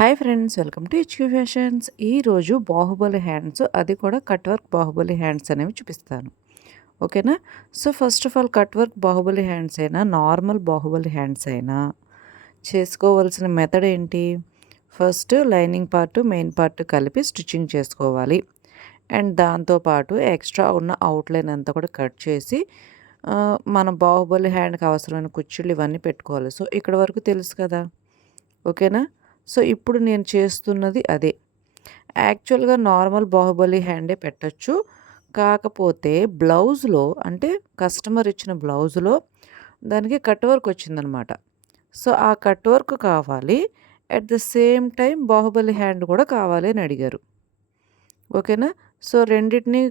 Hi friends welcome to HQ fashions. ఈరోజు Baahubali hands అది కూడా కట్ వర్క్ బాహుబలి హ్యాండ్స్ అనేవి చూపిస్తాను. ఓకేనా? So first of all cut work Baahubali hands అయినా నార్మల్ బాహుబలి హ్యాండ్స్ అయినా చేసుకోవాల్సిన మెథడ్ ఏంటి? First lining part main part కలిపి స్టిచ్చింగ్ చేసుకోవాలి. అండ్ దాంతోపాటు ఎక్స్ట్రా ఉన్న అవుట్లైన్ అంతా కూడా కట్ చేసి మన బాహుబలి హ్యాండ్కి అవసరమైన కుర్చీలు ఇవన్నీ పెట్టుకోవాలి. సో ఇక్కడ వరకు తెలుసు కదా? ఓకేనా? సో ఇప్పుడు నేను చేస్తున్నది అదే. యాక్చువల్గా నార్మల్ బాహుబలి హ్యాండే పెట్టచ్చు. కాకపోతే బ్లౌజ్లో అంటే కస్టమర్ ఇచ్చిన బ్లౌజ్లో దానికి కట్ వర్క్ వచ్చిందనమాట. సో ఆ కట్ వర్క్ కావాలి. At the same time Baahubali hand కూడా కావాలి అని అడిగారు. ఓకేనా? సో రెండింటిని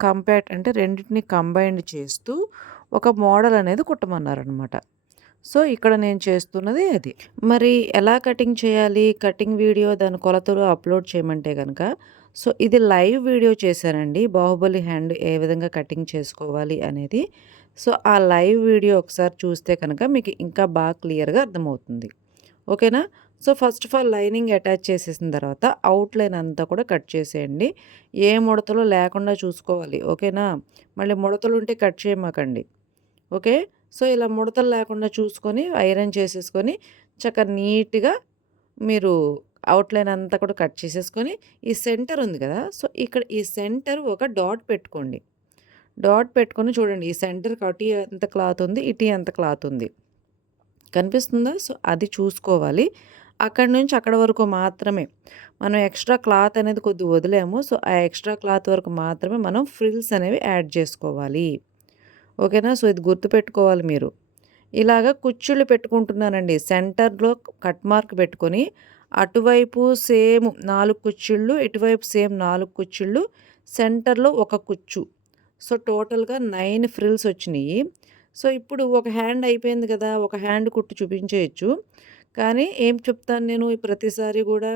కంపేట్ అంటే రెండింటిని కంబైన్డ్ చేస్తూ ఒక మోడల్ అనేది కుట్టమన్నారనమాట. సో ఇక్కడ నేను చేస్తున్నది అది. మరి ఎలా కటింగ్ చేయాలి? కటింగ్ వీడియో దాని కొలతలు అప్లోడ్ చేయమంటే కనుక సో ఇది లైవ్ వీడియో చేశానండి. బాహుబలి హ్యాండ్ ఏ విధంగా కటింగ్ చేసుకోవాలి అనేది. సో ఆ లైవ్ వీడియో ఒకసారి చూస్తే కనుక మీకు ఇంకా బాగా క్లియర్గా అర్థమవుతుంది. ఓకేనా? So first of all lining attach చేసేసిన తర్వాత అవుట్లైన్ అంతా కూడా కట్ చేసేయండి. ఏ ముడతలు లేకుండా చూసుకోవాలి. ఓకేనా? మళ్ళీ ముడతలు ఉంటే కట్ చేయమాకండి. ఓకే? సో ఇలా ముడతలు లేకుండా చూసుకొని ఐరన్ చేసేసుకొని చక్కగా నీట్గా మీరు అవుట్లైన్ అంతా కూడా కట్ చేసేసుకొని ఈ సెంటర్ ఉంది కదా! సో ఇక్కడ ఈ సెంటర్ ఒక డాట్ పెట్టుకోండి. డాట్ పెట్టుకొని చూడండి ఈ సెంటర్కి అటు ఎంత క్లాత్ ఉంది ఇటు ఎంత క్లాత్ ఉంది. కనిపిస్తుందా? సో అది చూసుకోవాలి. అక్కడి నుంచి అక్కడ వరకు మాత్రమే. మనం ఎక్స్ట్రా క్లాత్ అనేది కొద్ది వదిలేము. సో ఆ ఎక్స్ట్రా క్లాత్ వరకు మాత్రమే మనం ఫ్రిల్స్ అనేవి యాడ్ చేసుకోవాలి. ఓకేనా? సో ఇది గుర్తుపెట్టుకోవాలి మీరు. ఇలాగ కుచ్చుళ్ళు పెట్టుకుంటున్నానండి. సెంటర్లో కట్ మార్క్ పెట్టుకొని అటువైపు సేమ్ నాలుగు కుచ్చుళ్ళు ఇటువైపు సేమ్ నాలుగు కుచ్చుళ్ళు సెంటర్లో ఒక కుచ్చు. సో టోటల్గా నైన్ ఫ్రిల్స్ వచ్చినాయి. సో ఇప్పుడు ఒక హ్యాండ్ అయిపోయింది కదా ఒక హ్యాండ్ కుట్టు చూపించేయచ్చు. కానీ ఏం చెప్తాను నేను ప్రతిసారి కూడా?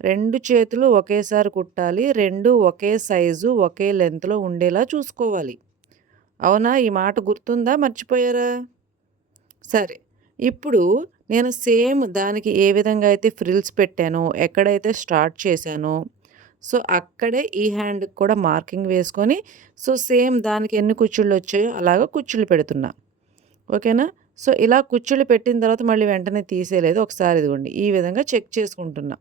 రెండు చేతులు ఒకేసారి కుట్టాలి రెండు ఒకే సైజు ఒకే లెంత్లో ఉండేలా చూసుకోవాలి. అవునా? ఈ మాట గుర్తుందా? మర్చిపోయారా? సరే. ఇప్పుడు నేను సేమ్ దానికి ఏ విధంగా అయితే ఫ్రిల్స్ పెట్టానో ఎక్కడైతే స్టార్ట్ చేశానో సో అక్కడే ఈ హ్యాండ్కి కూడా మార్కింగ్ వేసుకొని సో సేమ్ దానికి ఎన్ని కుచ్చుళ్ళు వచ్చాయో అలాగ కుచ్చుళ్ళు పెడుతున్నా. ఓకేనా? సో ఇలా కుచ్చుళ్ళు పెట్టిన తర్వాత మళ్ళీ వెంటనే తీసేయలేదు. ఒకసారి ఇదిగోండి ఈ విధంగా చెక్ చేసుకుంటున్నా.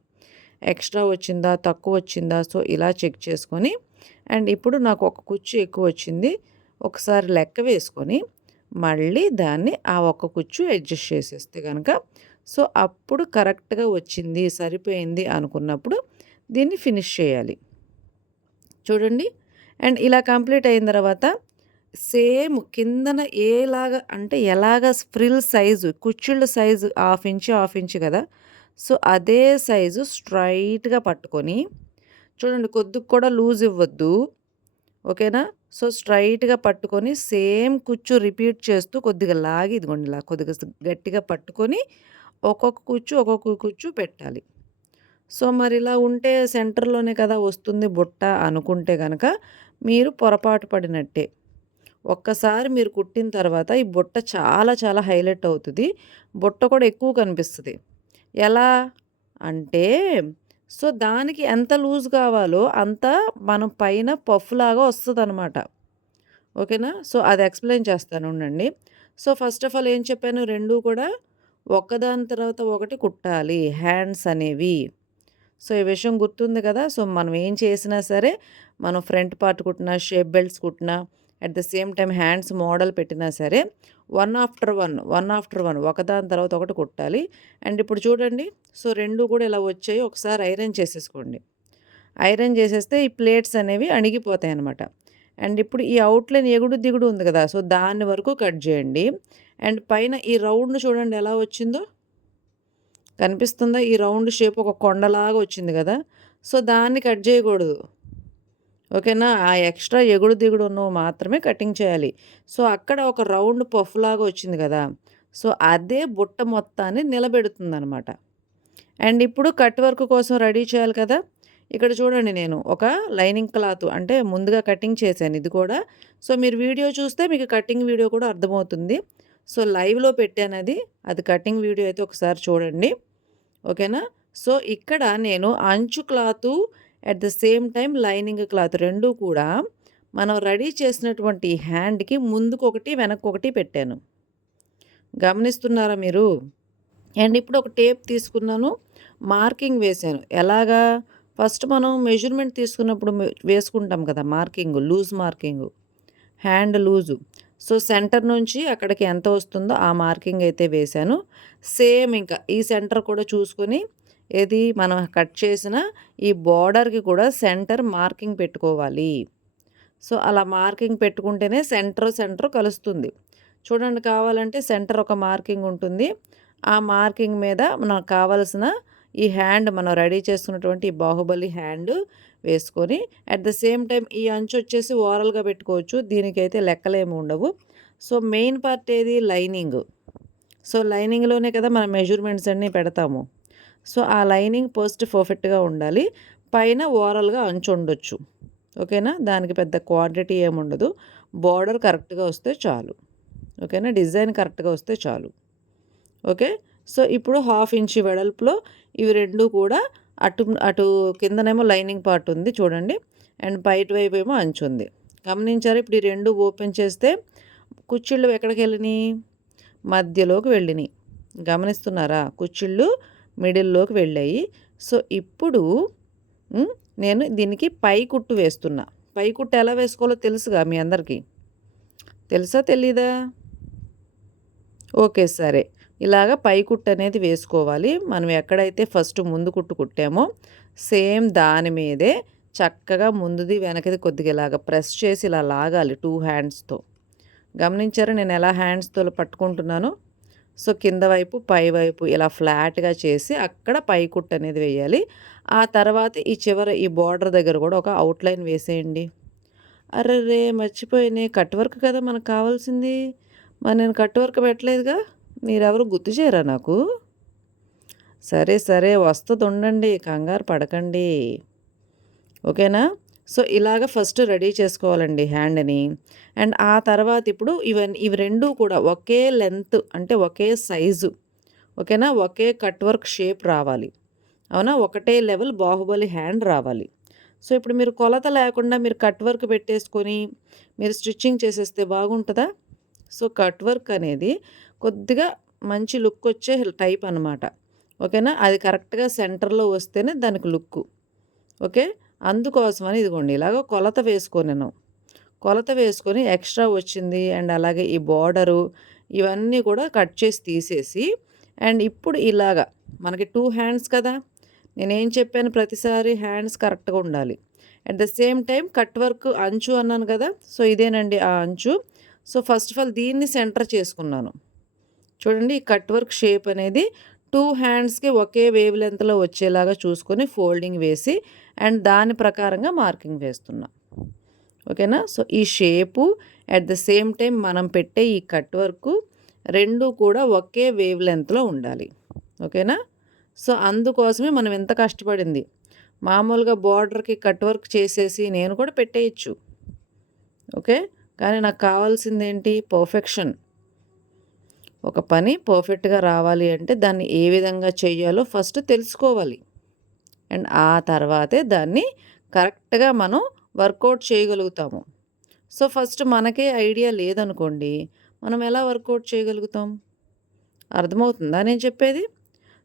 ఎక్స్ట్రా వచ్చిందా? తక్కువ వచ్చిందా? సో ఇలా చెక్ చేసుకొని అండ్ ఇప్పుడు నాకు ఒక కుచ్చు ఎక్కువ వచ్చింది. ఒకసారి లెక్క వేసుకొని మళ్ళీ దాన్ని ఆ ఒక్క కుచ్చు అడ్జస్ట్ చేసేస్తే కనుక సో అప్పుడు కరెక్ట్గా వచ్చింది సరిపోయింది అనుకున్నప్పుడు దీన్ని ఫినిష్ చేయాలి. చూడండి. అండ్ ఇలా కంప్లీట్ అయిన తర్వాత సేమ్ కిందన ఏలాగా అంటే ఎలాగ frill size కుచ్చుళ్ళ size half inch half inch కదా? సో అదే సైజు స్ట్రైట్గా పట్టుకొని చూడండి కొద్దిగా కూడా లూజ్ ఇవ్వద్దు. ఓకేనా? సో స్ట్రైట్గా పట్టుకొని సేమ్ కుచ్చు రిపీట్ చేస్తూ కొద్దిగా లాగి ఇదిగోండి ఇలా కొద్దిగా గట్టిగా పట్టుకొని ఒక్కొక్క కుచ్చు ఒక్కొక్క కుచ్చు పెట్టాలి. సో మరి ఇలా ఉంటే సెంటర్లోనే కదా వస్తుంది బుట్ట అనుకుంటే కనుక మీరు పొరపాటు పడినట్టే. ఒక్కసారి మీరు కుట్టిన తర్వాత ఈ బుట్ట చాలా చాలా హైలైట్ అవుతుంది. బుట్ట కూడా ఎక్కువ కనిపిస్తుంది. ఎలా? అంటే సో దానికి ఎంత లూజ్ కావాలో అంత మనం పైన పఫ్లాగా వస్తుంది అనమాట ఓకేనా? సో అది ఎక్స్ప్లెయిన్ చేస్తాను ఉండండి. సో ఫస్ట్ ఆఫ్ ఆల్ ఏం చెప్పాను? రెండు కూడా ఒకదాని తర్వాత ఒకటి కుట్టాలి. హ్యాండ్స్ అనేవి. సో ఈ విషయం గుర్తుంది కదా? సో మనం ఏం చేసినా సరే మనం ఫ్రంట్ పార్ట్ కుట్టినా shape belts కుట్టినా at the same time hands model పెట్టినా సరే one after one one after one ఒకదాని తర్వాత ఒకటి కుట్టాలి. అండ్ ఇప్పుడు చూడండి సో రెండు కూడా ఇలా వచ్చాయి ఒకసారి ఐరన్ చేసేసుకోండి. ఐరన్ చేసేస్తే ఈ ప్లేట్స్ అనేవి అణిగిపోతాయి అన్నమాట. అండ్ ఇప్పుడు ఈ అవుట్లైన్ ఎగుడు దిగుడు ఉంది కదా సో దాని వరకు కట్ చేయండి. అండ్ పైన ఈ రౌండ్ చూడండి ఎలా వచ్చిందో. కనిపిస్తుందా? ఈ రౌండ్ షేప్ ఒక కొండలాగా వచ్చింది కదా. సో దాన్ని కట్ చేయకూడదు. ఓకేనా? ఆ ఎక్స్ట్రా ఎగుడు దిగుడు ఉన్నవి మాత్రమే కటింగ్ చేయాలి. సో అక్కడ ఒక రౌండ్ పఫ్ లాగా వచ్చింది కదా? సో అదే బుట్ట మొత్తాన్ని నిలబెడుతుంది అనమాట అండ్ ఇప్పుడు కట్ వర్క్ కోసం రెడీ చేయాలి కదా? ఇక్కడ చూడండి నేను ఒక లైనింగ్ క్లాత్ అంటే ముందుగా కటింగ్ చేశాను ఇది కూడా. సో మీరు వీడియో చూస్తే మీకు కటింగ్ వీడియో కూడా అర్థమవుతుంది. సో లైవ్లో పెట్టాను అది. అది కటింగ్ వీడియో అయితే ఒకసారి చూడండి. ఓకేనా? సో ఇక్కడ నేను అంచు cloth at the same time lining cloth రెండు కూడా మనం రెడీ చేసినటువంటి హ్యాండ్కి ముందుకు ఒకటి వెనక్కి ఒకటి పెట్టాను. గమనిస్తున్నారా మీరు? అండ్ ఇప్పుడు ఒక టేప్ తీసుకున్నాను మార్కింగ్ వేసాను ఎలాగా? ఫస్ట్ మనం మెజర్మెంట్ తీసుకున్నప్పుడు వేసుకుంటాం కదా marking loose marking hand loose. So center నుంచి అక్కడికి ఎంత వస్తుందో ఆ మార్కింగ్ అయితే వేశాను. సేమ్ ఇంకా ఈ సెంటర్ కూడా చూసుకొని ఏది మనం కట్ చేసిన ఈ బార్డర్కి కూడా సెంటర్ మార్కింగ్ పెట్టుకోవాలి. సో అలా మార్కింగ్ పెట్టుకుంటేనే సెంటర్ సెంటర్ కలుస్తుంది. చూడండి కావాలంటే సెంటర్ ఒక మార్కింగ్ ఉంటుంది. ఆ మార్కింగ్ మీద మనకు కావలసిన ఈ హ్యాండ్ మనం రెడీ చేసుకున్నటువంటి ఈ బాహుబలి హ్యాండ్ వేసుకొని అట్ ద సేమ్ టైం ఈ అంచు వచ్చేసి ఓరల్గా పెట్టుకోవచ్చు. దీనికైతే లెక్కలేమి ఉండవు. సో మెయిన్ పార్ట్ ఏది? లైనింగ్. సో లైనింగ్లోనే కదా మనం మెజర్మెంట్స్ అన్నీ పెడతాము. సో ఆ లైనింగ్ పోస్ట్ పర్ఫెక్ట్గా ఉండాలి. పైన ఓవరాల్గా అంచు ఉండొచ్చు. ఓకేనా? దానికి పెద్ద క్వాంటిటీ ఏముండదు బార్డర్ కరెక్ట్గా వస్తే చాలు. ఓకేనా? డిజైన్ కరెక్ట్గా వస్తే చాలు. ఓకే? సో ఇప్పుడు హాఫ్ ఇంచ్ వెడల్పులో ఇవి రెండు కూడా అటు అటు కిందనేమో లైనింగ్ పార్ట్ ఉంది చూడండి. అండ్ బయట వైపు ఏమో అంచు ఉంది. గమనించారు? ఇప్పుడు ఈ రెండు ఓపెన్ చేస్తే కుచ్చిళ్ళు ఎక్కడికి వెళ్ళినాయి మధ్యలోకి వెళ్ళినాయి. గమనిస్తున్నారా? కుచ్చిళ్ళు మిడిల్లోకి వెళ్ళాయి. సో ఇప్పుడు నేను దీనికి పై కుట్టు వేస్తున్నా. పై కుట్టు ఎలా వేసుకోవాలో తెలుసుగా మీ అందరికీ? తెలుసా తెలీదా? ఓకే సరే. ఇలాగ పై కుట్టు అనేది వేసుకోవాలి. మనం ఎక్కడైతే ఫస్ట్ ముందు కుట్టు కుట్టామో సేమ్ దాని మీదే చక్కగా ముందుది వెనకది కొద్దిగా ఇలాగ ప్రెస్ చేసి ఇలా లాగాలి టూ హ్యాండ్స్తో. గమనించారా? నేను ఎలా హ్యాండ్స్తో పట్టుకుంటున్నాను? సో కింద వైపు పై వైపు ఇలా ఫ్లాట్గా చేసి అక్కడ పై కుట్టు అనేది వేయాలి. ఆ తర్వాత ఈ చివర ఈ బార్డర్ దగ్గర కూడా ఒక అవుట్లైన్ వేసేయండి. అరే రే మర్చిపోయినాయి కట్ వర్క్ కదా మనకు కావాల్సింది. మరి నేను కట్ వర్క్ పెట్టలేదుగా? మీరెవరు గుర్తు చేయరా నాకు? సరే సరే వస్తుంది ఉండండి. కంగారు పడకండి. ఓకేనా? సో ఇలాగ ఫస్ట్ రెడీ చేసుకోవాలండి హ్యాండ్ని. అండ్ ఆ తర్వాత ఇప్పుడు ఇవన్నీ ఇవి రెండు కూడా ఒకే లెంత్ అంటే ఒకే సైజు. ఓకేనా? ఒకే కట్ వర్క్ షేప్ రావాలి. అవునా? ఒకటే లెవెల్ బాహుబలి హ్యాండ్ రావాలి. సో ఇప్పుడు మీరు కొలత లేకుండా మీరు కట్ వర్క్ పెట్టేసుకొని మీరు స్టిచ్చింగ్ చేసేస్తే బాగుంటుందా? సో కట్ వర్క్ అనేది కొద్దిగా మంచి లుక్ వచ్చే టైప్ అనమాట ఓకేనా? అది కరెక్ట్గా సెంటర్లో వస్తేనే దానికి లుక్ ఓకే? అందుకోసమని ఇదిగోండి ఇలాగ కొలత వేసుకొని కొలత వేసుకొని ఎక్స్ట్రా వచ్చింది అండ్ అలాగే ఈ బార్డరు ఇవన్నీ కూడా కట్ చేసి తీసేసి అండ్ ఇప్పుడు ఇలాగా మనకి టూ హ్యాండ్స్ కదా నేనేం చెప్పాను ప్రతిసారి హ్యాండ్స్ కరెక్ట్గా ఉండాలి. At the same time cut work అంచు అన్నాను కదా సో ఇదేనండి ఆ అంచు. సో ఫస్ట్ ఆఫ్ ఆల్ దీన్ని సెంటర్ చేసుకున్నాను. చూడండి ఈ కట్ వర్క్ షేప్ అనేది టూ హ్యాండ్స్కి ఒకే వేవ్ లెంత్లో వచ్చేలాగా చూసుకొని ఫోల్డింగ్ వేసి అండ్ దాని ప్రకారంగా మార్కింగ్ వేస్తున్నా. ఓకేనా? సో ఈ shape at the same time మనం పెట్టే ఈ కట్ వర్క్ రెండు కూడా ఒకే వేవ్ లెంత్లో ఉండాలి. ఓకేనా? సో అందుకోసమే మనం ఎంత కష్టపడింది. మామూలుగా బార్డర్కి కట్ వర్క్ చేసేసి నేను కూడా పెట్టేయచ్చు. ఓకే? కానీ నాకు కావాల్సింది ఏంటి పర్ఫెక్షన్. ఒక పని పర్ఫెక్ట్గా రావాలి అంటే దాన్ని ఏ విధంగా చేయాలో ఫస్ట్ తెలుసుకోవాలి. అండ్ ఆ తర్వాతే దాన్ని కరెక్ట్గా మనం వర్కౌట్ చేయగలుగుతాము. సో ఫస్ట్ మనకే ఐడియా లేదనుకోండి మనం ఎలా వర్కౌట్ చేయగలుగుతాం? అర్థమవుతుందా నేను చెప్పేది?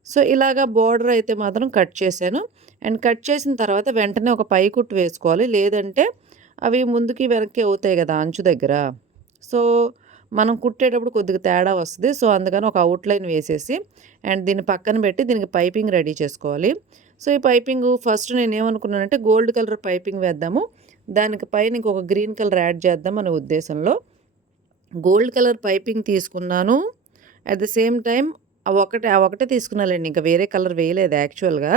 సో ఇలాగా బార్డర్ అయితే మాత్రం కట్ చేశాను. అండ్ కట్ చేసిన తర్వాత వెంటనే ఒక పై కుట్టు వేసుకోవాలి. లేదంటే అవి ముందుకి వెనక్కి అవుతాయి కదా అంచు దగ్గర. సో మనం కుట్టేటప్పుడు కొద్దిగా తేడా వస్తుంది. సో అందుకని ఒక అవుట్లైన్ వేసేసి అండ్ దీన్ని పక్కన పెట్టి దీనికి పైపింగ్ రెడీ చేసుకోవాలి. సో ఈ పైపింగ్ ఫస్ట్ నేను ఏమనుకున్నానంటే గోల్డ్ కలర్ పైపింగ్ వేద్దాము. దానికి పైన ఇంకొక గ్రీన్ కలర్ యాడ్ చేద్దాం అనే ఉద్దేశంలో. గోల్డ్ కలర్ పైపింగ్ తీసుకున్నాను. అట్ ద సేమ్ టైం ఒకటే ఒకటే తీసుకున్నాలండి. ఇంకా వేరే కలర్ వేయలేదు యాక్చువల్గా.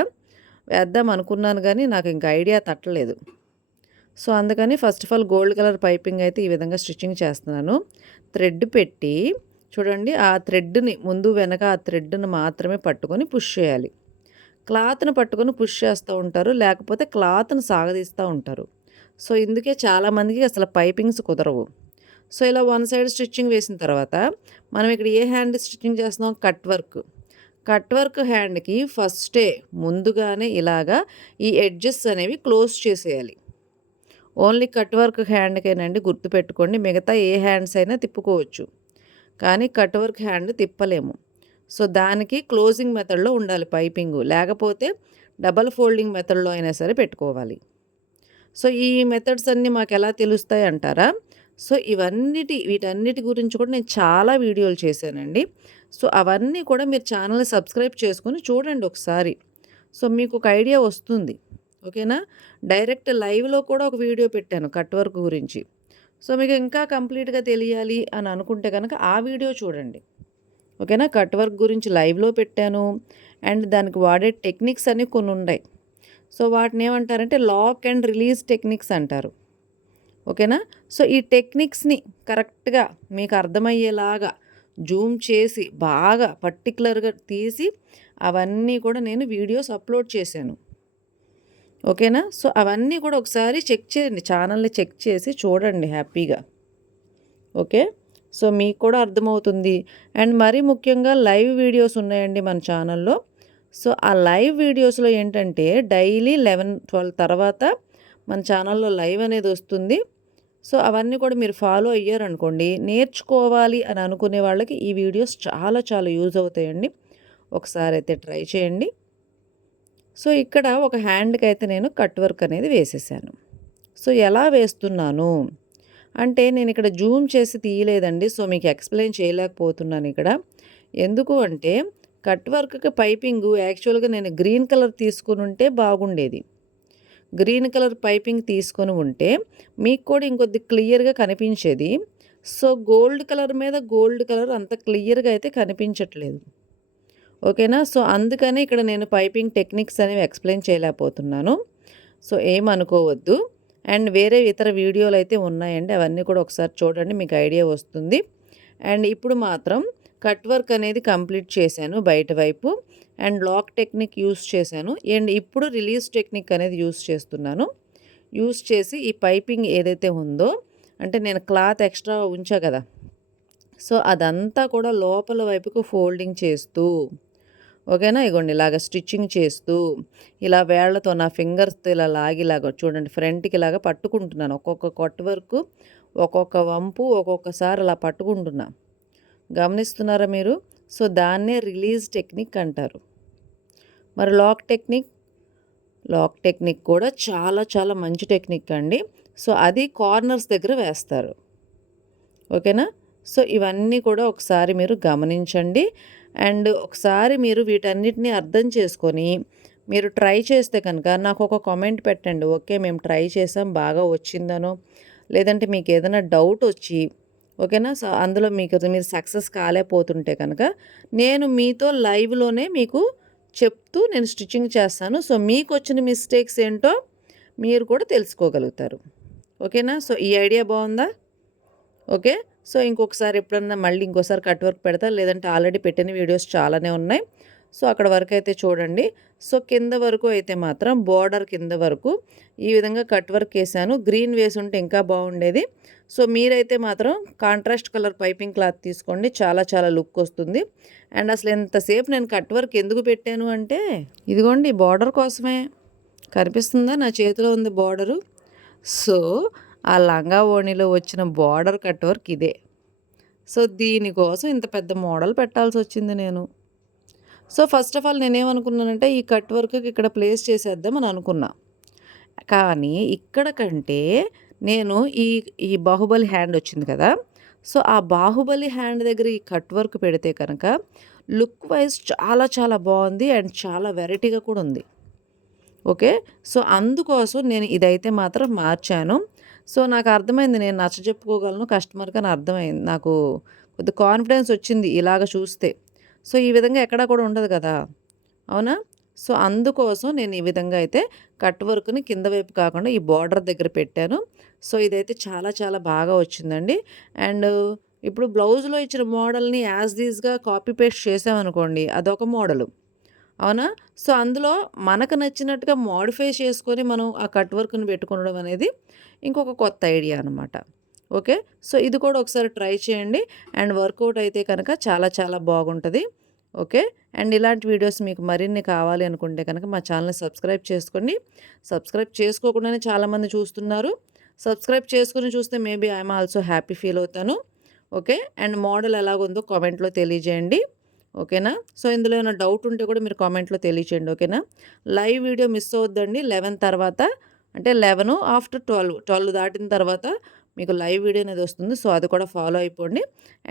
వేద్దాం అనుకున్నాను కానీ నాకు ఇంకా ఐడియా తట్టలేదు. సో అందుకని first of all gold colour piping అయితే ఈ విధంగా స్టిచ్చింగ్ చేస్తున్నాను. థ్రెడ్ పెట్టి చూడండి ఆ థ్రెడ్ని ముందు వెనక ఆ థ్రెడ్ని మాత్రమే పట్టుకొని పుష్ చేయాలి. క్లాత్ని పట్టుకొని పుష్ చేస్తూ ఉంటారు లేకపోతే క్లాత్ని సాగదీస్తూ ఉంటారు. సో ఇందుకే చాలామందికి అసలు పైపింగ్స్ కుదరవు. సో ఇలా వన్ సైడ్ స్టిచ్చింగ్ వేసిన తర్వాత మనం ఇక్కడ ఏ హ్యాండ్ స్టిచ్చింగ్ చేస్తున్నాం? కట్ వర్క్ కట్ వర్క్ హ్యాండ్కి ఫస్టే ముందుగానే ఇలాగా ఈ ఎడ్జెస్ అనేవి క్లోజ్ చేసేయాలి. ఓన్లీ కట్ వర్క్ హ్యాండ్కేనండి గుర్తుపెట్టుకోండి. మిగతా ఏ హ్యాండ్స్ అయినా తిప్పుకోవచ్చు. కానీ కట్ వర్క్ హ్యాండ్ తిప్పలేము. సో దానికి క్లోజింగ్ మెథడ్లో ఉండాలి పైపింగ్. లేకపోతే డబల్ ఫోల్డింగ్ మెథడ్లో అయినా సరే పెట్టుకోవాలి. సో ఈ మెథడ్స్ అన్నీ మాకు ఎలా తెలుస్తాయి అంటారా? సో ఇవన్నిటి వీటన్నిటి గురించి కూడా నేను చాలా వీడియోలు చేశానండి. సో అవన్నీ కూడా మీరు ఛానల్ని సబ్స్క్రైబ్ చేసుకొని చూడండి ఒకసారి. సో మీకు ఒక ఐడియా వస్తుంది. ఓకేనా? డైరెక్ట్ లైవ్లో కూడా ఒక వీడియో పెట్టాను కట్ వర్క్ గురించి. సో మీకు ఇంకా కంప్లీట్గా తెలియాలి అని అనుకుంటే కనుక ఆ వీడియో చూడండి. ఓకేనా? కట్ వర్క్ గురించి లైవ్లో పెట్టాను. అండ్ దానికి వాడే టెక్నిక్స్ అని కొన్ని ఉన్నాయి. సో వాటిని ఏమంటారంటే లాక్ అండ్ రిలీజ్ టెక్నిక్స్ అంటారు. ఓకేనా? సో ఈ టెక్నిక్స్ని కరెక్ట్గా మీకు అర్థమయ్యేలాగా జూమ్ చేసి బాగా పర్టికులర్గా తీసి అవన్నీ కూడా నేను వీడియోస్ అప్లోడ్ చేశాను. ఓకేనా? సో అవన్నీ కూడా ఒకసారి చెక్ చేయండి. ఛానల్ని చెక్ చేసి చూడండి హ్యాపీగా. ఓకే? సో మీకు కూడా అర్థమవుతుంది. అండ్ మరీ ముఖ్యంగా లైవ్ వీడియోస్ ఉన్నాయండి మన ఛానల్లో. సో ఆ లైవ్ వీడియోస్లో ఏంటంటే డైలీ లెవెన్ ట్వెల్వ్ తర్వాత మన ఛానల్లో లైవ్ అనేది వస్తుంది. సో అవన్నీ కూడా మీరు ఫాలో అయ్యారనుకోండి నేర్చుకోవాలి అని అనుకునే వాళ్ళకి ఈ వీడియోస్ చాలా చాలా యూజ్ అవుతాయండి. ఒకసారి అయితే ట్రై చేయండి. సో ఇక్కడ ఒక హ్యాండ్కి అయితే నేను కట్ వర్క్ అనేది వేసేసాను. సో ఎలా వేస్తున్నాను? అంటే నేను ఇక్కడ జూమ్ చేసి తీయలేదండి. సో మీకు ఎక్స్ప్లెయిన్ చేయలేకపోతున్నాను ఇక్కడ. ఎందుకు అంటే కట్ వర్క్కి పైపింగ్ యాక్చువల్గా నేను గ్రీన్ కలర్ తీసుకుని ఉంటే బాగుండేది. గ్రీన్ కలర్ పైపింగ్ తీసుకొని ఉంటే మీకు కూడా ఇంకొద్ది క్లియర్గా కనిపించేది. సో గోల్డ్ కలర్ మీద గోల్డ్ కలర్ అంత క్లియర్గా అయితే కనిపించట్లేదు. ఓకేనా? సో అందుకని ఇక్కడ నేను పైపింగ్ టెక్నిక్స్ అనేవి ఎక్స్ప్లెయిన్ చేయలేకపోతున్నాను. సో ఏమనుకోవద్దు అండ్ వేరే ఇతర వీడియోలు అయితే ఉన్నాయండి. అవన్నీ కూడా ఒకసారి చూడండి మీకు ఐడియా వస్తుంది. అండ్ ఇప్పుడు మాత్రం కట్ వర్క్ అనేది కంప్లీట్ చేశాను బయట వైపు. అండ్ లాక్ టెక్నిక్ యూస్ చేశాను. అండ్ ఇప్పుడు రిలీజ్ టెక్నిక్ అనేది యూస్ చేస్తున్నాను. యూస్ చేసి ఈ పైపింగ్ ఏదైతే ఉందో అంటే నేను క్లాత్ ఎక్స్ట్రా ఉంచా కదా. సో అదంతా కూడా లోపల వైపుకు ఫోల్డింగ్ చేస్తూ ఓకేనా? ఇగోండి ఇలాగ స్టిచ్చింగ్ చేస్తూ ఇలా వేళ్ళతో నా ఫింగర్స్తో ఇలా లాగిలాగా చూడండి ఫ్రంట్కి ఇలాగ పట్టుకుంటున్నాను. ఒక్కొక్క కొట్ట వరకు ఒక్కొక్క వంపు ఒక్కొక్కసారి అలా పట్టుకుంటున్నా. గమనిస్తున్నారా మీరు? సో దాన్నే రిలీజ్ టెక్నిక్ అంటారు. మరి లాక్ టెక్నిక్? లాక్ టెక్నిక్ కూడా చాలా చాలా మంచి టెక్నిక్ అండి. సో అది కార్నర్స్ దగ్గర వేస్తారు. ఓకేనా? సో ఇవన్నీ కూడా ఒకసారి మీరు గమనించండి. అండ్ ఒకసారి మీరు వీటన్నిటిని అర్థం చేసుకొని మీరు ట్రై చేస్తే కనుక నాకు ఒక కామెంట్ పెట్టండి. ఓకే మేము ట్రై చేసాం బాగా వచ్చిందనో. లేదంటే మీకు ఏదైనా డౌట్ వచ్చి ఓకేనా? సో అందులో మీకు మీరు సక్సెస్ కాలేకపోతుంటే కనుక నేను మీతో లైవ్లోనే మీకు చెప్తూ నేను స్టిచ్చింగ్ చేస్తాను. సో మీకు వచ్చిన మిస్టేక్స్ ఏంటో మీరు కూడా తెలుసుకోగలుగుతారు. ఓకేనా? సో ఈ ఐడియా బాగుందా? ఓకే? సో ఇంకొకసారి ఎప్పుడన్నా మళ్ళీ ఇంకోసారి కట్ వర్క్ పెడతా లేదంటే ఆల్రెడీ పెట్టిన వీడియోస్ చాలానే ఉన్నాయి. సో అక్కడ వరకు అయితే చూడండి. సో కింద వరకు అయితే మాత్రం బార్డర్ కింద వరకు ఈ విధంగా కట్ వర్క్ వేసాను. గ్రీన్ వేసి ఉంటే ఇంకా బాగుండేది. సో మీరైతే మాత్రం కాంట్రాస్ట్ కలర్ పైపింగ్ క్లాత్ తీసుకోండి. చాలా చాలా లుక్ వస్తుంది. అండ్ అసలు ఎంతసేపు నేను కట్ వర్క్ ఎందుకు పెట్టాను అంటే ఇదిగోండి బార్డర్ కోసమే. కనిపిస్తుందా నా చేతిలో ఉంది బార్డరు? సో ఆ లంగా ఓణిలో వచ్చిన బార్డర్ కట్ వర్క్ ఇదే. సో దీనికోసం ఇంత పెద్ద మోడల్ పెట్టాల్సి వచ్చింది నేను. సో ఫస్ట్ ఆఫ్ ఆల్ నేనేమనుకున్నానంటే ఈ కట్ వర్క్ ఇక్కడ ప్లేస్ చేసేద్దాం అని అనుకున్నా. కానీ ఇక్కడ కంటే నేను ఈ ఈ బాహుబలి హ్యాండ్ వచ్చింది కదా. సో ఆ బాహుబలి హ్యాండ్ దగ్గర ఈ కట్ వర్క్ పెడితే కనుక లుక్ వైజ్ చాలా చాలా బాగుంది అండ్ చాలా వెరైటీగా కూడా ఉంది. ఓకే? సో అందుకోసం నేను ఇదైతే మాత్రం మార్చాను. సో నాకు అర్థమైంది నేను నచ్చ చెప్పుకోగలను కస్టమర్కి అని అర్థమైంది. నాకు కొద్ది కాన్ఫిడెన్స్ వచ్చింది ఇలాగ చూస్తే. సో ఈ విధంగా ఎక్కడా కూడా ఉండదు కదా. అవునా? సో అందుకోసం నేను ఈ విధంగా అయితే కట్ వర్క్ని కింద వైపు కాకుండా ఈ బార్డర్ దగ్గర పెట్టాను. సో ఇదైతే చాలా చాలా బాగా వచ్చిందండి. అండ్ ఇప్పుడు బ్లౌజ్లో ఇచ్చిన మోడల్ని యాజ్ దీజ్గా కాపీ పేస్ట్ చేసామనుకోండి అదొక మోడలు. అవునా? సో అందులో మనకు నచ్చినట్టుగా మోడిఫై చేసుకొని మనం ఆ కట్ వర్క్ని పెట్టుకోవడం అనేది ఇంకొక కొత్త ఐడియా అనమాట ఓకే? సో ఇది కూడా ఒకసారి ట్రై చేయండి. అండ్ వర్కౌట్ అయితే కనుక చాలా చాలా బాగుంటుంది. ఓకే? అండ్ ఇలాంటి వీడియోస్ మీకు మరిన్ని కావాలి అనుకుంటే కనుక మా ఛానల్ని సబ్స్క్రైబ్ చేసుకోండి. సబ్స్క్రైబ్ చేసుకోకుండానే చాలామంది చూస్తున్నారు. సబ్స్క్రైబ్ చేసుకుని చూస్తే maybe I'm also happy feel అవుతాను. ఓకే? అండ్ మోడల్ ఎలాగుందో కామెంట్లో తెలియజేయండి. ఓకేనా? సో ఇందులో ఏమైనా డౌట్ ఉంటే కూడా మీరు కామెంట్లో తెలియచేయండి ఓకేనా? లైవ్ వీడియో మిస్ అవుద్దండి. లెవెన్ తర్వాత అంటే లెవెన్ ఆఫ్టర్ ట్వెల్వ్ ట్వెల్వ్ దాటిన తర్వాత మీకు లైవ్ వీడియో అనేది వస్తుంది. సో అది కూడా ఫాలో అయిపోండి.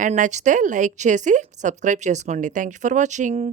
అండ్ నచ్చితే లైక్ చేసి సబ్స్క్రైబ్ చేసుకోండి. Thank you for watching.